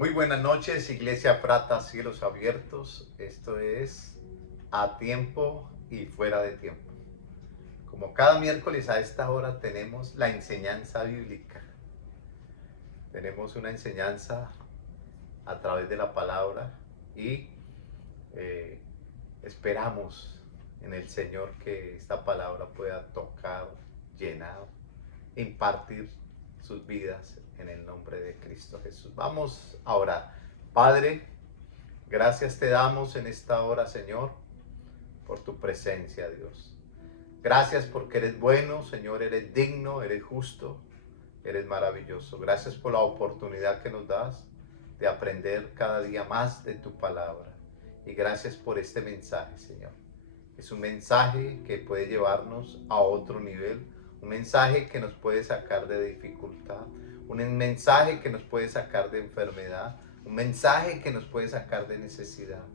Muy buenas noches, Iglesia Prata, cielos abiertos. Esto es A Tiempo y Fuera de Tiempo. Como cada miércoles a esta hora tenemos la enseñanza bíblica. Tenemos una enseñanza a través de la palabra y eh, esperamos en el Señor que esta palabra pueda tocar, llenar, impartir sus vidas en el nombre de Cristo Jesús. Vamos a orar. Padre, gracias te damos en esta hora, Señor, por tu presencia, Dios. Gracias porque eres bueno, Señor, eres digno, eres justo, eres maravilloso. Gracias por la oportunidad que nos das de aprender cada día más de tu palabra. Y gracias por este mensaje, Señor. Es un mensaje que puede llevarnos a otro nivel, un mensaje que nos puede sacar de dificultad, un mensaje que nos puede sacar de enfermedad, un mensaje que nos puede sacar de necesidad.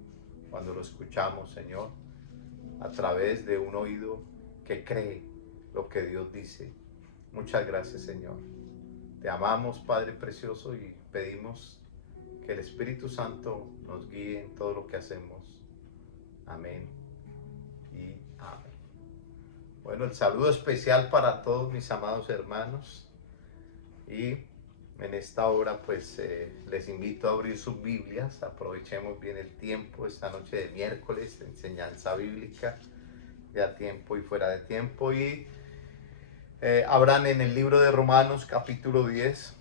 Cuando lo escuchamos, Señor, a través de un oído que cree lo que Dios dice. Muchas gracias, Señor. Te amamos, Padre precioso, y pedimos que el Espíritu Santo nos guíe en todo lo que hacemos. Amén y amén. Bueno, el saludo especial para todos mis amados hermanos, y en esta hora pues les invito a abrir sus Biblias. Aprovechemos bien el tiempo esta noche de miércoles de enseñanza bíblica de A Tiempo y Fuera de Tiempo, y abran en el libro de Romanos capítulo 10,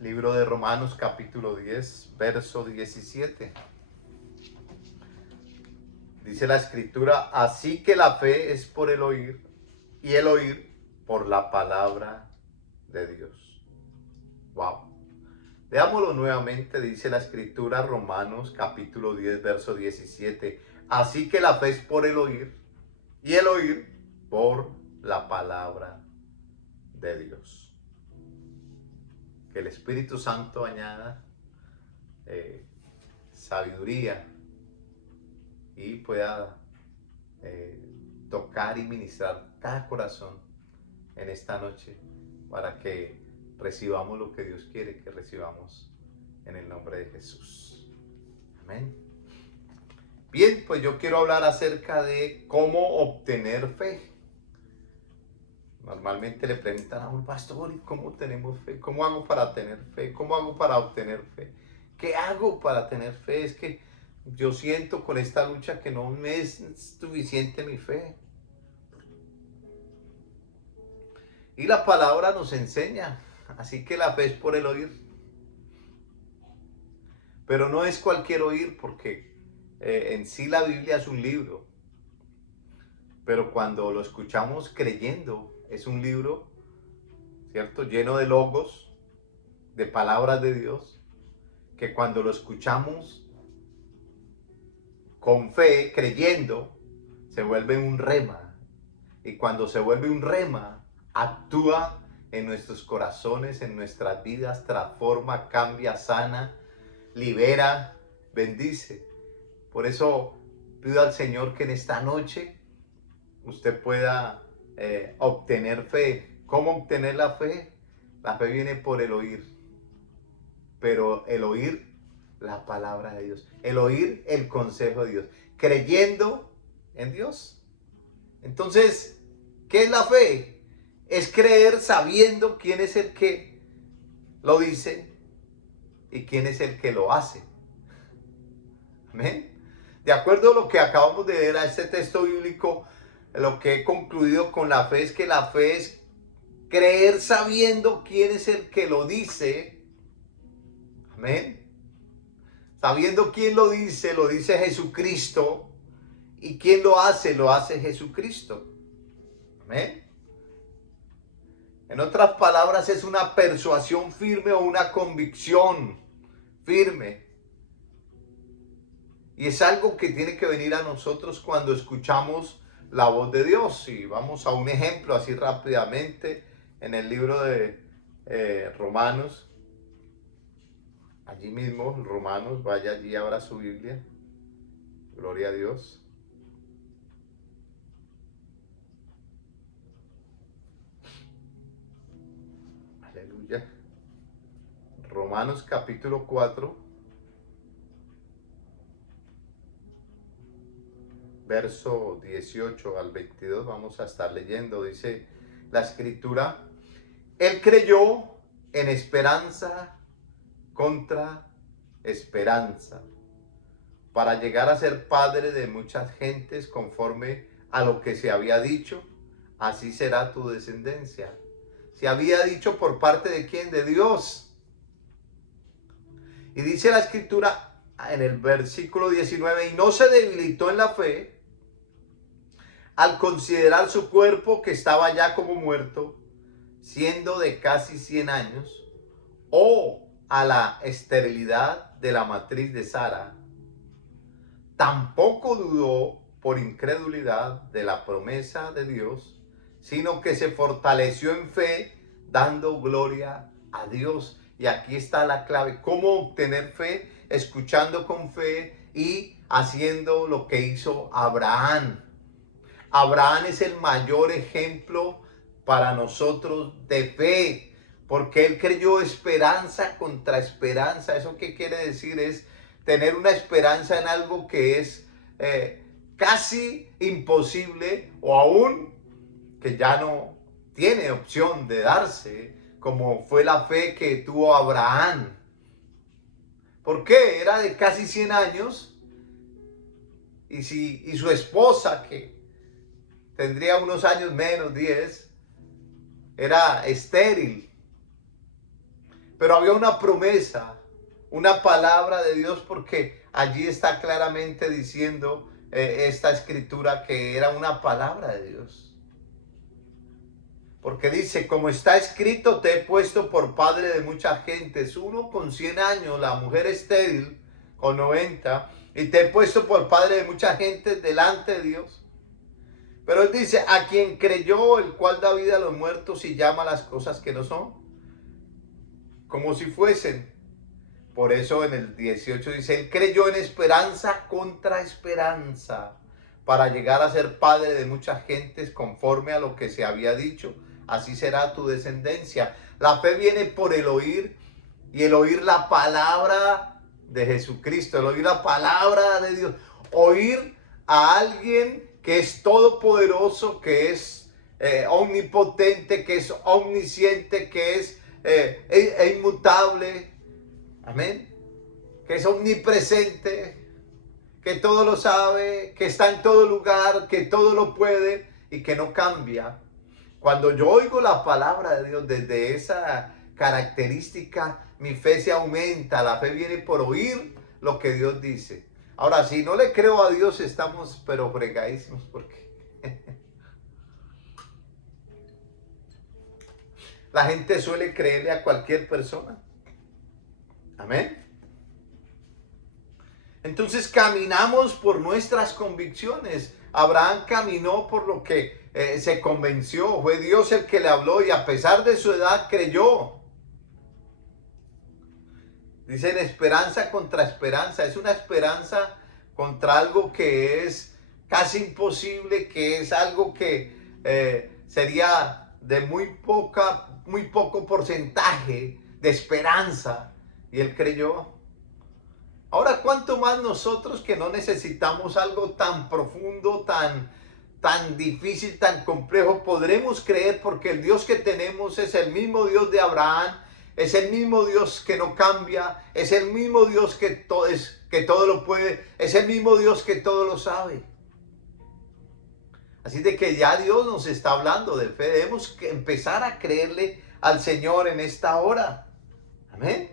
libro de Romanos capítulo 10, verso 17. Dice la escritura: así que la fe es por el oír, y el oír por la palabra de Dios. Wow. Veámoslo nuevamente. Dice la escritura, Romanos capítulo 10, verso 17. Así que la fe es por el oír, y el oír por la palabra de Dios. Que el Espíritu Santo añada sabiduría y pueda tocar y ministrar cada corazón en esta noche, para que recibamos lo que Dios quiere que recibamos en el nombre de Jesús. Amén. Bien, pues yo quiero hablar acerca de cómo obtener fe. Normalmente le preguntan a un pastor: ¿y cómo tenemos fe? ¿Cómo hago para tener fe? ¿Cómo hago para obtener fe? ¿Qué hago para tener fe? Es que yo siento con esta lucha que no me es suficiente mi fe. Y la palabra nos enseña, así que la fe es por el oír. Pero no es cualquier oír, porque en sí la Biblia es un libro. Pero cuando lo escuchamos creyendo, es un libro, ¿cierto? Lleno de logos, de palabras de Dios, que cuando lo escuchamos con fe, creyendo, se vuelve un rema. Y cuando se vuelve un rema, actúa en nuestros corazones, en nuestras vidas, transforma, cambia, sana, libera, bendice. Por eso pido al Señor que en esta noche usted pueda obtener fe. ¿Cómo obtener la fe? La fe viene por el oír, pero el oír la palabra de Dios, el oír el consejo de Dios, creyendo en Dios. Entonces, ¿qué es la fe? Es creer sabiendo quién es el que lo dice y quién es el que lo hace. Amén. De acuerdo a lo que acabamos de ver a este texto bíblico, lo que he concluido con la fe es que la fe es creer sabiendo quién es el que lo dice. Amén. Sabiendo quién lo dice Jesucristo. Y quién lo hace Jesucristo. Amén. En otras palabras, es una persuasión firme o una convicción firme. Y es algo que tiene que venir a nosotros cuando escuchamos la voz de Dios. Y vamos a un ejemplo así rápidamente en el libro de Romanos. Allí mismo, Romanos, vaya allí, abra su Biblia. Gloria a Dios. Aleluya. Romanos capítulo 4, verso 18 al 22, vamos a estar leyendo. Dice la escritura: Él creyó en esperanza contra esperanza, para llegar a ser padre de muchas gentes, conforme a lo que se había dicho, así será tu descendencia. Se había dicho por parte de quién, de Dios. Y dice la escritura en el versículo 19, y no se debilitó en la fe al considerar su cuerpo, que estaba ya como muerto, siendo de casi 100 años, o a la esterilidad de la matriz de Sara. Tampoco dudó por incredulidad de la promesa de Dios, sino que se fortaleció en fe, dando gloria a Dios. Y aquí está la clave: cómo obtener fe, escuchando con fe y haciendo lo que hizo Abraham. Abraham es el mayor ejemplo para nosotros de fe, porque él creyó esperanza contra esperanza. ¿Eso qué quiere decir? Es tener una esperanza en algo que es casi imposible, o aún que ya no tiene opción de darse, como fue la fe que tuvo Abraham. ¿Por qué? Era de casi 100 años y su esposa, que tendría unos años menos, 10, era estéril. Pero había una promesa, una palabra de Dios, porque allí está claramente diciendo esta escritura que era una palabra de Dios. Porque dice: como está escrito, te he puesto por padre de muchas gentes. Uno con 100 años, la mujer estéril con 90, y te he puesto por padre de muchas gentes delante de Dios. Pero él dice: a quien creyó, el cual da vida a los muertos y llama las cosas que no son como si fuesen. Por eso en el 18 dice: él creyó en esperanza contra esperanza, para llegar a ser padre de muchas gentes, conforme a lo que se había dicho, así será tu descendencia. La fe viene por el oír, y el oír la palabra de Jesucristo, el oír la palabra de Dios, oír a alguien que es todopoderoso, que es omnipotente, que es omnisciente, que es inmutable, amén, que es omnipresente, que todo lo sabe, que está en todo lugar, que todo lo puede y que no cambia. Cuando yo oigo la palabra de Dios desde esa característica, mi fe se aumenta. La fe viene por oír lo que Dios dice. Ahora, si no le creo a Dios, estamos pero fregadísimos, porque la gente suele creerle a cualquier persona. Amén. Entonces caminamos por nuestras convicciones. Abraham caminó por lo que se convenció. Fue Dios el que le habló, y a pesar de su edad creyó. Dicen esperanza contra esperanza. Es una esperanza contra algo que es casi imposible, que es algo que sería de muy poco porcentaje de esperanza. Y él creyó. Ahora, ¿cuánto más nosotros, que no necesitamos algo tan profundo, tan difícil, tan complejo, podremos creer? Porque el Dios que tenemos es el mismo Dios de Abraham, es el mismo Dios que no cambia, es el mismo Dios que todo lo puede, es el mismo Dios que todo lo sabe. Así de que ya Dios nos está hablando de fe. Debemos que empezar a creerle al Señor en esta hora. Amén.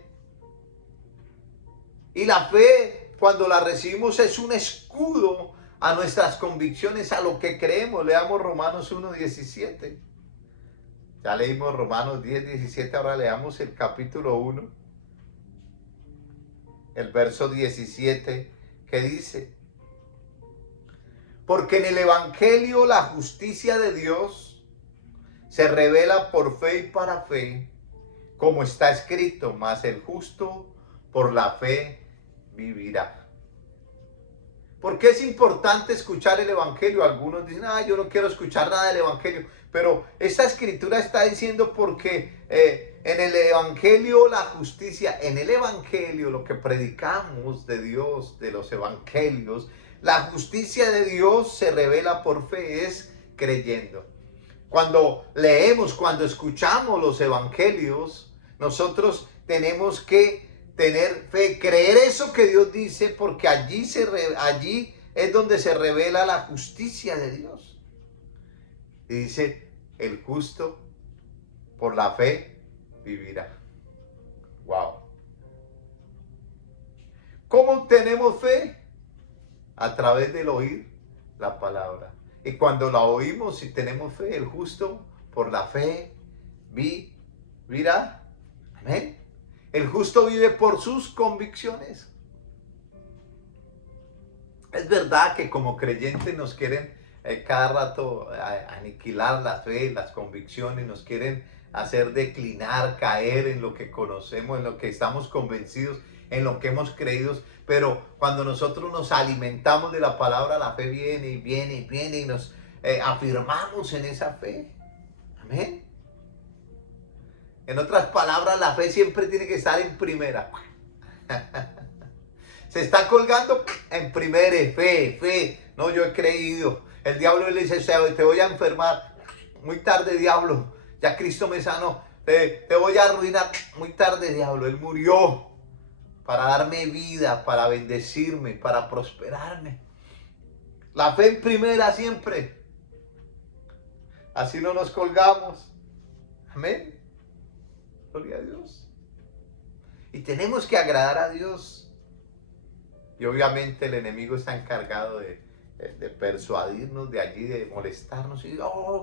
Y la fe, cuando la recibimos, es un escudo a nuestras convicciones, a lo que creemos. Leamos Romanos 1:17. Ya leímos Romanos 10:17, ahora leamos el capítulo 1, el verso 17, que dice: porque en el Evangelio la justicia de Dios se revela por fe y para fe, como está escrito: mas el justo por la fe vivirá. ¿Por qué es importante escuchar el Evangelio? Algunos dicen, yo no quiero escuchar nada del Evangelio. Pero esta escritura está diciendo porque en el Evangelio la justicia, en el Evangelio lo que predicamos de Dios, de los Evangelios, la justicia de Dios se revela por fe, es creyendo. Cuando leemos, cuando escuchamos los Evangelios, nosotros tenemos que tener fe, creer eso que Dios dice, porque allí es donde se revela la justicia de Dios. Y dice, el justo por la fe vivirá. Wow. ¿Cómo tenemos fe? A través del oír la palabra. Y cuando la oímos y tenemos fe, el justo por la fe vivirá. Amén. El justo vive por sus convicciones. Es verdad que como creyentes nos quieren cada rato aniquilar la fe, las convicciones, nos quieren hacer declinar, caer en lo que conocemos, en lo que estamos convencidos, en lo que hemos creído. Pero cuando nosotros nos alimentamos de la palabra, la fe viene y viene y viene y nos afirmamos en esa fe. Amén. En otras palabras, la fe siempre tiene que estar en primera. Se está colgando en primera, fe. No, yo he creído. El diablo le dice, te voy a enfermar. Muy tarde, diablo. Ya Cristo me sanó. Te voy a arruinar. Muy tarde, diablo. Él murió para darme vida, para bendecirme, para prosperarme. La fe en primera siempre. Así no nos colgamos. Amén. Gloria a Dios. Y tenemos que agradar a Dios. Y obviamente el enemigo está encargado de persuadirnos de allí, de molestarnos. Y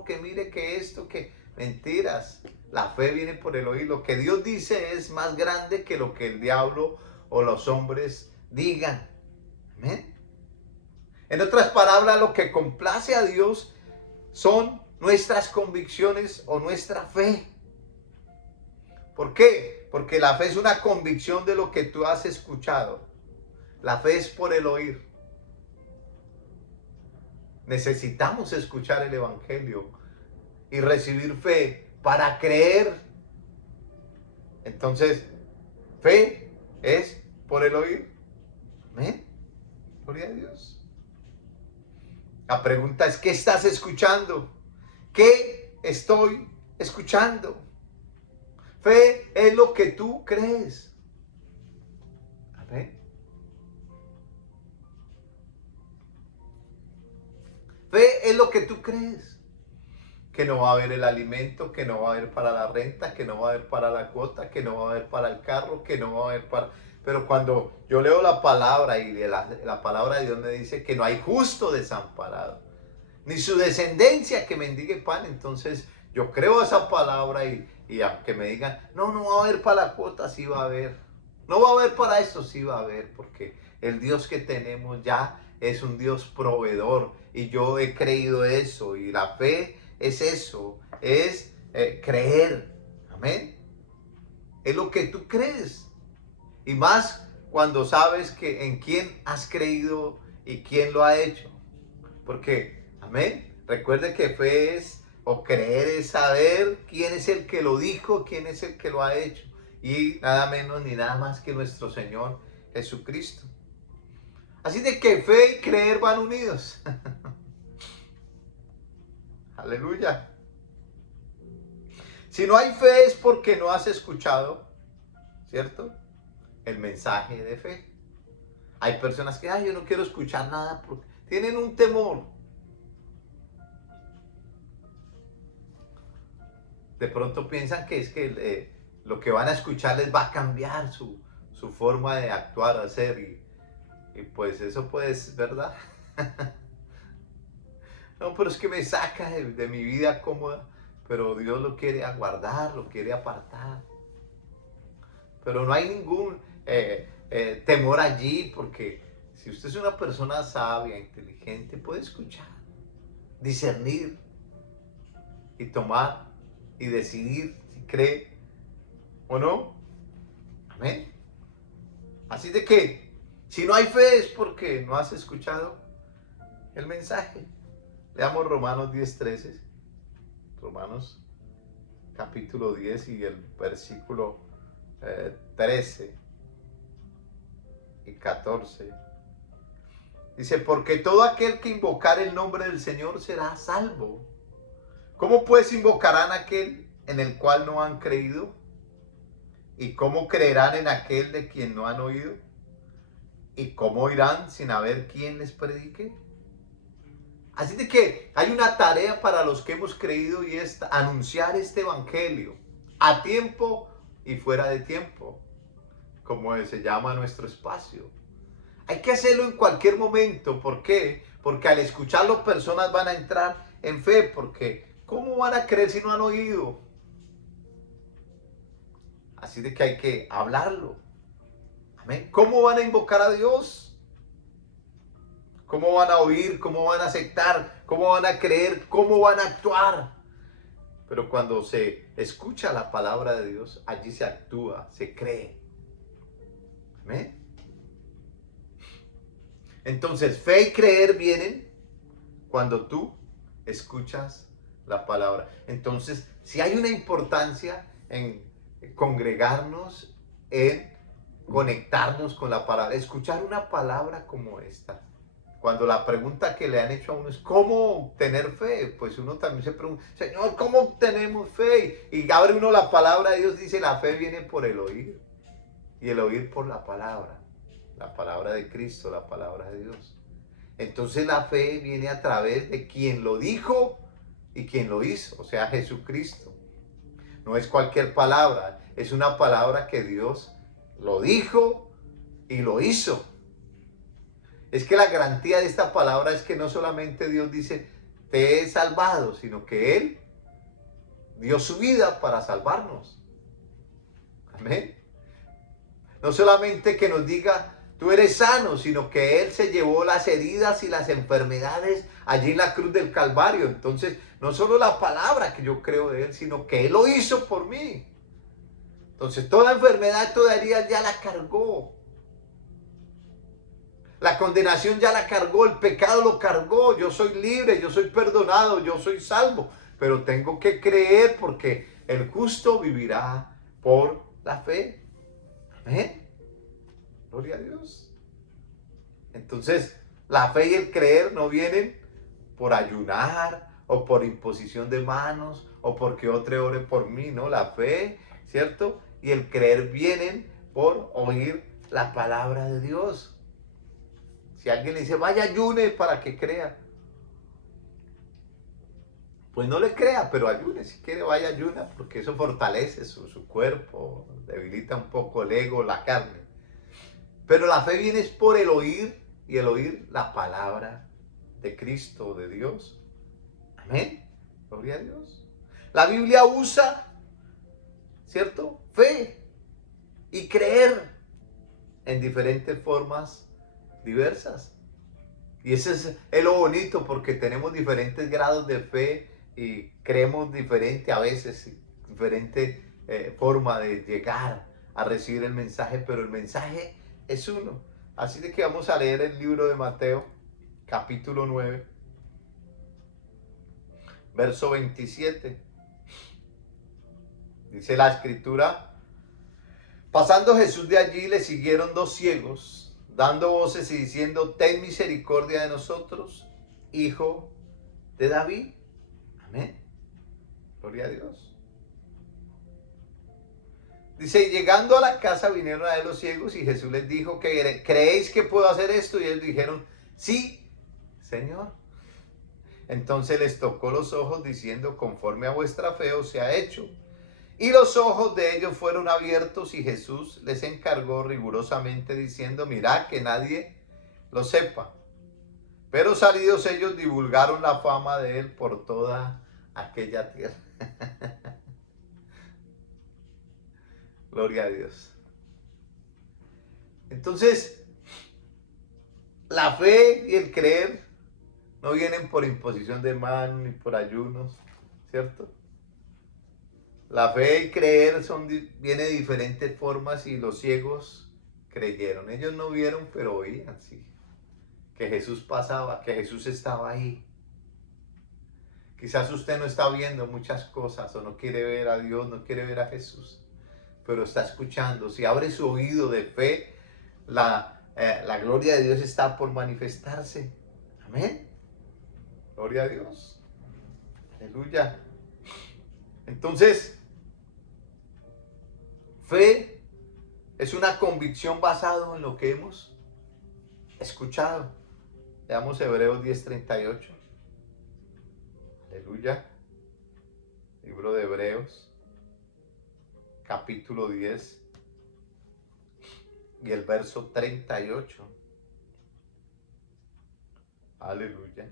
que mire que esto, que mentiras. La fe viene por el oír. Lo que Dios dice es más grande que lo que el diablo o los hombres digan. Amén. En otras palabras, lo que complace a Dios son nuestras convicciones o nuestra fe. ¿Por qué? Porque la fe es una convicción de lo que tú has escuchado. La fe es por el oír. Necesitamos escuchar el Evangelio y recibir fe para creer. Entonces, fe es por el oír. ¿Amén? Gloria a Dios. La pregunta es, ¿qué estás escuchando? ¿Qué estoy escuchando? Fe es lo que tú crees. Amén. Fe es lo que tú crees. Que no va a haber el alimento, que no va a haber para la renta, que no va a haber para la cuota, que no va a haber para el carro, que no va a haber para... Pero cuando yo leo la palabra y la palabra de Dios me dice que no hay justo desamparado, ni su descendencia que mendigue pan, entonces yo creo esa palabra y aunque me digan, no va a haber para la cuota, sí va a haber. No va a haber para esto, sí va a haber, porque el Dios que tenemos ya es un Dios proveedor y yo he creído eso y la fe es eso, es creer. Amén. Es lo que tú crees. Y más cuando sabes que en quién has creído y quién lo ha hecho. Porque, amén, recuerde que fe es, o creer es saber quién es el que lo dijo, quién es el que lo ha hecho. Y nada menos ni nada más que nuestro Señor Jesucristo. Así de que fe y creer van unidos. Aleluya. Si no hay fe es porque no has escuchado, ¿cierto?, el mensaje de fe. Hay personas que, yo no quiero escuchar nada porque tienen un temor. De pronto piensan que es que lo que van a escuchar les va a cambiar su forma de actuar, hacer y pues eso pues, ¿verdad? No, pero es que me saca de mi vida cómoda, pero Dios lo quiere aguardar, lo quiere apartar. Pero no hay ningún temor allí, porque si usted es una persona sabia, inteligente, puede escuchar, discernir y tomar y decidir si cree o no. Amén. Así de que Si no hay fe es porque no has escuchado el mensaje. Leamos Romanos 10:13. Romanos capítulo 10 y el versículo 13 y 14. Dice, porque todo aquel que invocar el nombre del Señor será salvo. ¿Cómo pues invocarán a aquel en el cual no han creído? ¿Y cómo creerán en aquel de quien no han oído? ¿Y cómo irán sin haber quien les predique? Así de que hay una tarea para los que hemos creído y es anunciar este evangelio a tiempo y fuera de tiempo, como se llama nuestro espacio. Hay que hacerlo en cualquier momento. ¿Por qué? Porque al escucharlo personas van a entrar en fe, porque ¿cómo van a creer si no han oído? Así de que hay que hablarlo. Amén. ¿Cómo van a invocar a Dios? ¿Cómo van a oír? ¿Cómo van a aceptar? ¿Cómo van a creer? ¿Cómo van a actuar? Pero cuando se escucha la palabra de Dios, allí se actúa, se cree. Amén. Entonces, fe y creer vienen cuando tú escuchas la palabra. Entonces, si hay una importancia en congregarnos, en conectarnos con la palabra, escuchar una palabra como esta. Cuando la pregunta que le han hecho a uno es ¿cómo tener fe? Pues uno también se pregunta, Señor, ¿cómo tenemos fe? Y abre uno la palabra de Dios, dice, la fe viene por el oír. Y el oír por la palabra de Cristo, la palabra de Dios. Entonces la fe viene a través de quien lo dijo y quien lo hizo, o sea, Jesucristo. No es cualquier palabra, es una palabra que Dios lo dijo y lo hizo. Es que la garantía de esta palabra es que no solamente Dios dice, te he salvado, sino que Él dio su vida para salvarnos. Amén. No solamente que nos diga, tú eres sano, sino que Él se llevó las heridas y las enfermedades allí en la cruz del Calvario. Entonces, no solo la palabra que yo creo de Él, sino que Él lo hizo por mí. Entonces, toda enfermedad, toda herida ya la cargó. La condenación ya la cargó, el pecado lo cargó. Yo soy libre, yo soy perdonado, yo soy salvo. Pero tengo que creer porque el justo vivirá por la fe. Amén. Gloria a Dios. Entonces, la fe y el creer no vienen por ayunar o por imposición de manos o porque otro ore por mí, ¿no? La fe, ¿cierto? Y el creer vienen por oír la palabra de Dios. Si alguien le dice, vaya ayune para que crea, pues no le crea, pero ayune. Si quiere, vaya ayuna, porque eso fortalece su cuerpo, debilita un poco el ego, la carne. Pero la fe viene por el oír, y el oír la palabra de Cristo, de Dios. Amén. Gloria a Dios. La Biblia usa, ¿cierto? Fe y creer en diferentes formas diversas. Y ese es lo bonito, porque tenemos diferentes grados de fe y creemos diferente a veces, diferente forma de llegar a recibir el mensaje, pero el mensaje es uno. Así de que vamos a leer el libro de Mateo, capítulo 9, verso 27. Dice la escritura, pasando Jesús de allí, le siguieron dos ciegos, dando voces y diciendo, ten misericordia de nosotros, hijo de David. Amén. Gloria a Dios. Dice, y llegando a la casa vinieron a él los ciegos y Jesús les dijo, ¿creéis que puedo hacer esto? Y ellos dijeron, sí, Señor. Entonces les tocó los ojos diciendo, conforme a vuestra fe os sea hecho. Y los ojos de ellos fueron abiertos y Jesús les encargó rigurosamente diciendo, mirad que nadie lo sepa. Pero salidos ellos divulgaron la fama de él por toda aquella tierra. Gloria a Dios. Entonces, la fe y el creer no vienen por imposición de mano ni por ayunos, ¿cierto? La fe y creer viene de diferentes formas y los ciegos creyeron. Ellos no vieron, pero oían, sí. Que Jesús pasaba, que Jesús estaba ahí. Quizás usted no está viendo muchas cosas o no quiere ver a Dios, no quiere ver a Jesús, pero está escuchando. Si abre su oído de fe, la gloria de Dios está por manifestarse. Amén. Gloria a Dios. Aleluya. Entonces, fe es una convicción basada en lo que hemos escuchado. Leamos Hebreos 10:38. Aleluya. Libro de Hebreos, capítulo 10 y el verso 38. Aleluya.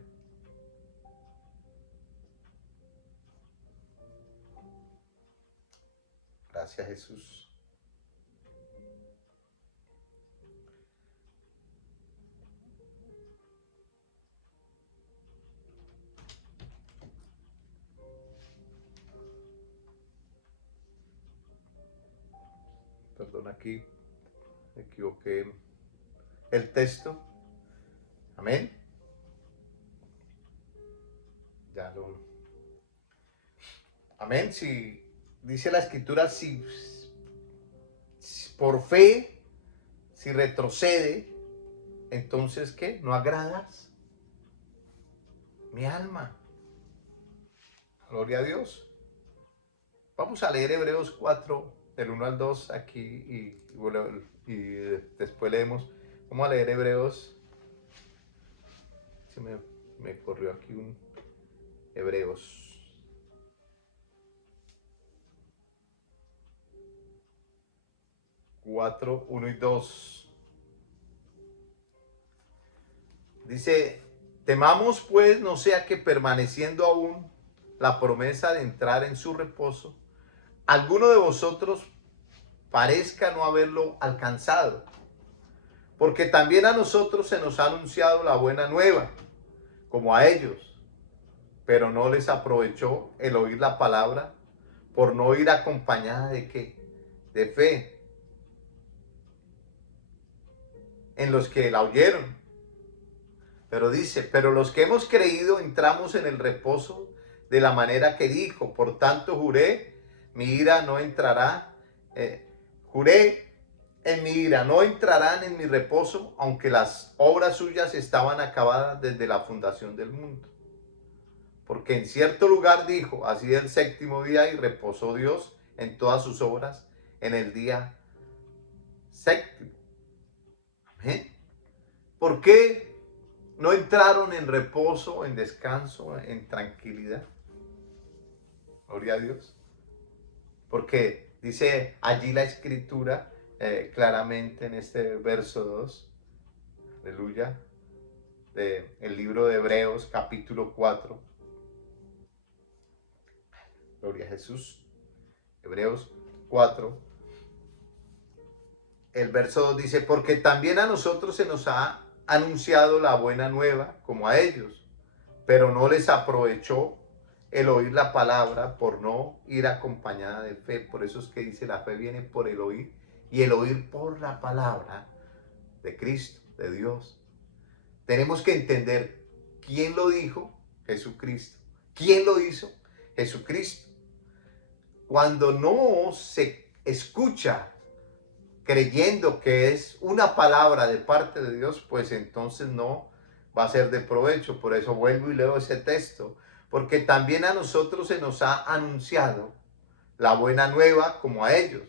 Gracias, Jesús. Perdón, aquí me equivoqué. El texto. Amén. Ya lo. Amén. Si dice la escritura, si por fe, si retrocede, entonces ¿qué? ¿No agradas mi alma? Gloria a Dios. Vamos a leer Hebreos 4, del 1 al 2 aquí y después leemos. Vamos a leer Hebreos. Se me corrió aquí un Hebreos. Cuatro, 1 y 2. Dice, temamos pues no sea que permaneciendo aún la promesa de entrar en su reposo, alguno de vosotros parezca no haberlo alcanzado. Porque también a nosotros se nos ha anunciado la buena nueva, como a ellos, pero no les aprovechó el oír la palabra, por no ir acompañada de ¿qué? De fe en los que la oyeron. Pero dice, pero los que hemos creído entramos en el reposo de la manera que dijo. Por tanto juré, mi ira no entrará. Juré en mi ira, no entrarán en mi reposo, aunque las obras suyas estaban acabadas desde la fundación del mundo. Porque en cierto lugar dijo, así el séptimo día, y reposó Dios en todas sus obras en el día séptimo. Amén. ¿Por qué no entraron en reposo, en descanso, en tranquilidad? Gloria a Dios. Porque dice allí la escritura claramente en este verso 2, aleluya, del libro de Hebreos capítulo 4. Gloria a Jesús. Hebreos 4. El verso 2 dice, porque también a nosotros se nos ha anunciado la buena nueva como a ellos, pero no les aprovechó el oír la palabra por no ir acompañada de fe. Por eso es que dice, la fe viene por el oír y el oír por la palabra de Cristo, de Dios. Tenemos que entender quién lo dijo, Jesucristo. ¿Quién lo hizo? Jesucristo. Cuando no se escucha creyendo que es una palabra de parte de Dios, pues entonces no va a ser de provecho. Por eso vuelvo y leo ese texto. Porque también a nosotros se nos ha anunciado la buena nueva como a ellos.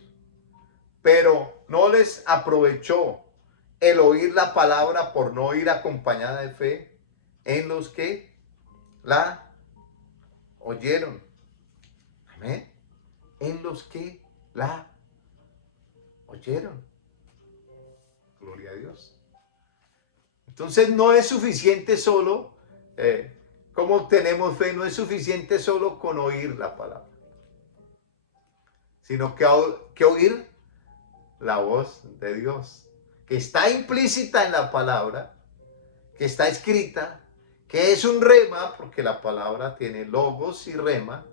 Pero no les aprovechó el oír la palabra por no ir acompañada de fe en los que la oyeron. Amén. En los que la oyeron. Gloria a Dios. Entonces no es suficiente solo, ¿cómo obtenemos fe? No es suficiente solo con oír la palabra, sino que oír la voz de Dios, que está implícita en la palabra, que está escrita, que es un rema, porque la palabra tiene logos y rema,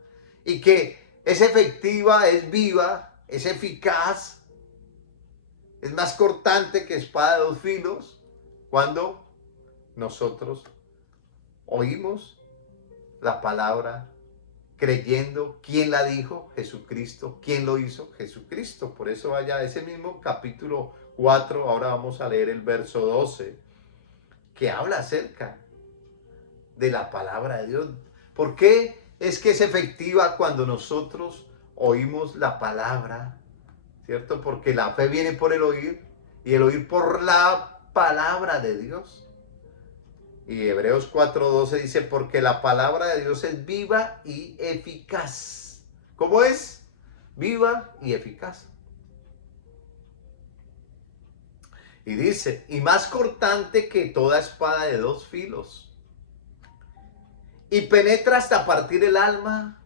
y que es efectiva, es viva, es eficaz, Es más cortante que espada de dos filos cuando nosotros oímos la palabra creyendo. ¿Quién la dijo? Jesucristo. ¿Quién lo hizo? Jesucristo. Por eso vaya a ese mismo capítulo 4, ahora vamos a leer el verso 12, que habla acerca de la palabra de Dios. ¿Por qué es que es efectiva cuando nosotros oímos la palabra? ¿Cierto? Porque la fe viene por el oír y el oír por la palabra de Dios. Y Hebreos 4:12 dice, porque la palabra de Dios es viva y eficaz. ¿Cómo es? Viva y eficaz. Y dice, y más cortante que toda espada de dos filos. Y penetra hasta partir el alma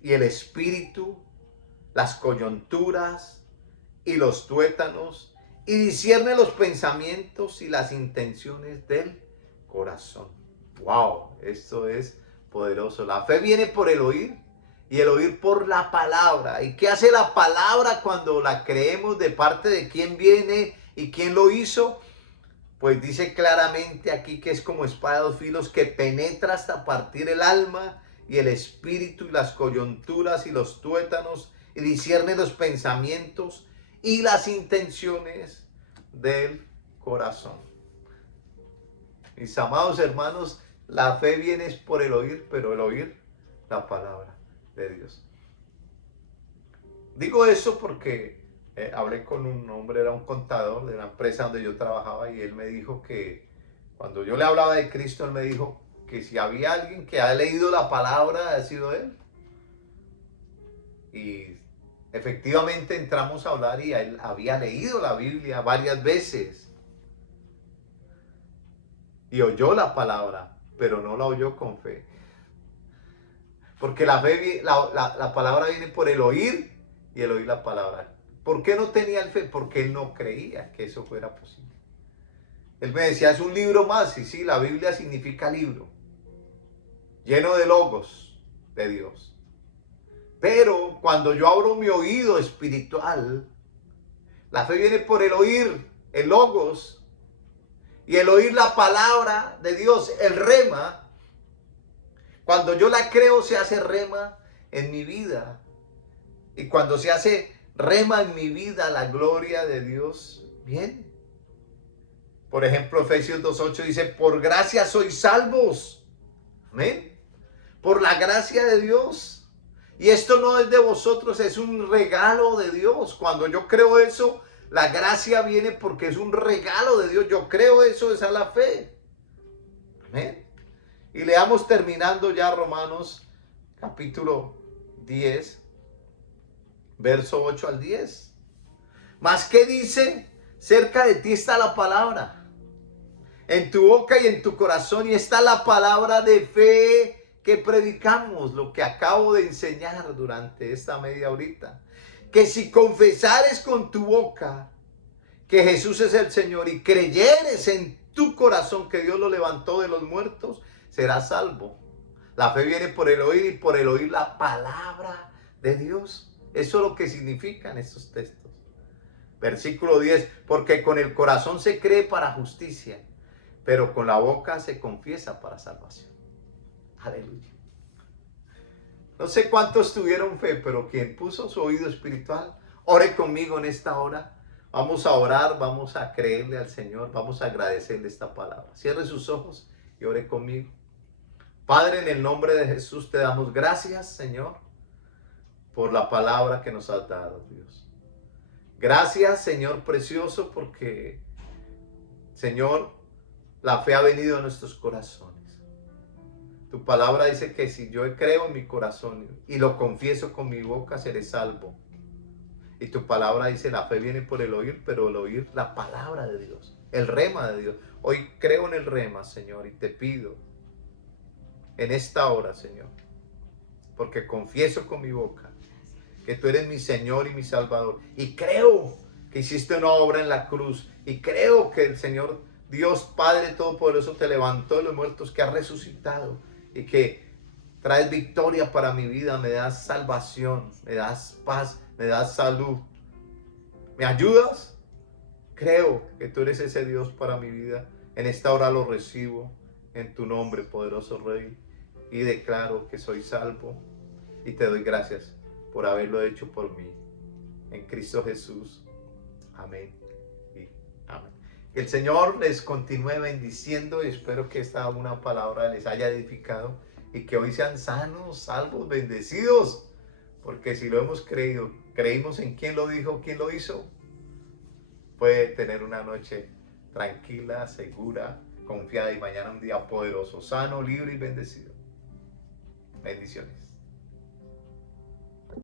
y el espíritu, las coyunturas y los tuétanos, y discierne los pensamientos y las intenciones del corazón. Wow, esto es poderoso. La fe viene por el oír y el oír por la palabra. ¿Y qué hace la palabra cuando la creemos? ¿De parte de quién viene y quién lo hizo? Pues dice claramente aquí que es como espada de dos filos que penetra hasta partir el alma y el espíritu y las coyunturas y los tuétanos, y discierne los pensamientos y las intenciones del corazón. Mis amados hermanos, la fe viene por el oír, pero el oír la palabra de Dios. Digo eso porque hablé con un hombre, era un contador de la empresa donde yo trabajaba, y él me dijo que cuando yo le hablaba de Cristo, él me dijo que si había alguien que ha leído la palabra, ha sido él. Y efectivamente entramos a hablar y él había leído la Biblia varias veces. Y oyó la palabra, pero no la oyó con fe. Porque la fe, la palabra viene por el oír y el oír la palabra. ¿Por qué no tenía el fe? Porque él no creía que eso fuera posible. Él me decía, es un libro más. Y sí, la Biblia significa libro, lleno de logos de Dios. Pero cuando yo abro mi oído espiritual, la fe viene por el oír, el logos, y el oír la palabra de Dios, el rema. Cuando yo la creo, se hace rema en mi vida. Y cuando se hace rema en mi vida, la gloria de Dios viene. Por ejemplo, Efesios 2:8 dice, por gracia sois salvos. Amén. Por la gracia de Dios. Y esto no es de vosotros, es un regalo de Dios. Cuando yo creo eso, la gracia viene porque es un regalo de Dios. Yo creo eso, esa es la fe. Amén. Y leamos terminando ya Romanos capítulo 10, verso 8 al 10. Mas ¿qué dice? Cerca de ti está la palabra, en tu boca y en tu corazón, y está la palabra de fe que predicamos, lo que acabo de enseñar durante esta media horita. Que si confesares con tu boca que Jesús es el Señor y creyeres en tu corazón que Dios lo levantó de los muertos, serás salvo. La fe viene por el oír y por el oír la palabra de Dios. Eso es lo que significan estos textos. Versículo 10, porque con el corazón se cree para justicia, pero con la boca se confiesa para salvación. Aleluya. No sé cuántos tuvieron fe, pero quien puso su oído espiritual, ore conmigo en esta hora. Vamos a orar, vamos a creerle al Señor, vamos a agradecerle esta palabra. Cierre sus ojos y ore conmigo. Padre, en el nombre de Jesús te damos gracias, Señor, por la palabra que nos has dado, Dios. Gracias, Señor precioso, porque, Señor, la fe ha venido a nuestros corazones. Tu palabra dice que si yo creo en mi corazón y lo confieso con mi boca, seré salvo. Y tu palabra dice, la fe viene por el oír, pero el oír la palabra de Dios, el rema de Dios. Hoy creo en el rema, Señor, y te pido en esta hora, Señor, porque confieso con mi boca que tú eres mi Señor y mi Salvador. Y creo que hiciste una obra en la cruz. Y creo que el Señor Dios Padre Todopoderoso te levantó de los muertos, que has resucitado y que traes victoria para mi vida. Me das salvación, me das paz, me das salud. ¿Me ayudas? Creo que tú eres ese Dios para mi vida. En esta hora lo recibo en tu nombre, poderoso Rey, y declaro que soy salvo y te doy gracias por haberlo hecho por mí. En Cristo Jesús. Amén y amén. Que el Señor les continúe bendiciendo y espero que esta una palabra les haya edificado y que hoy sean sanos, salvos, bendecidos. Porque si lo hemos creído, creímos en quién lo dijo, quién lo hizo, puede tener una noche tranquila, segura, confiada y mañana un día poderoso, sano, libre y bendecido. Bendiciones.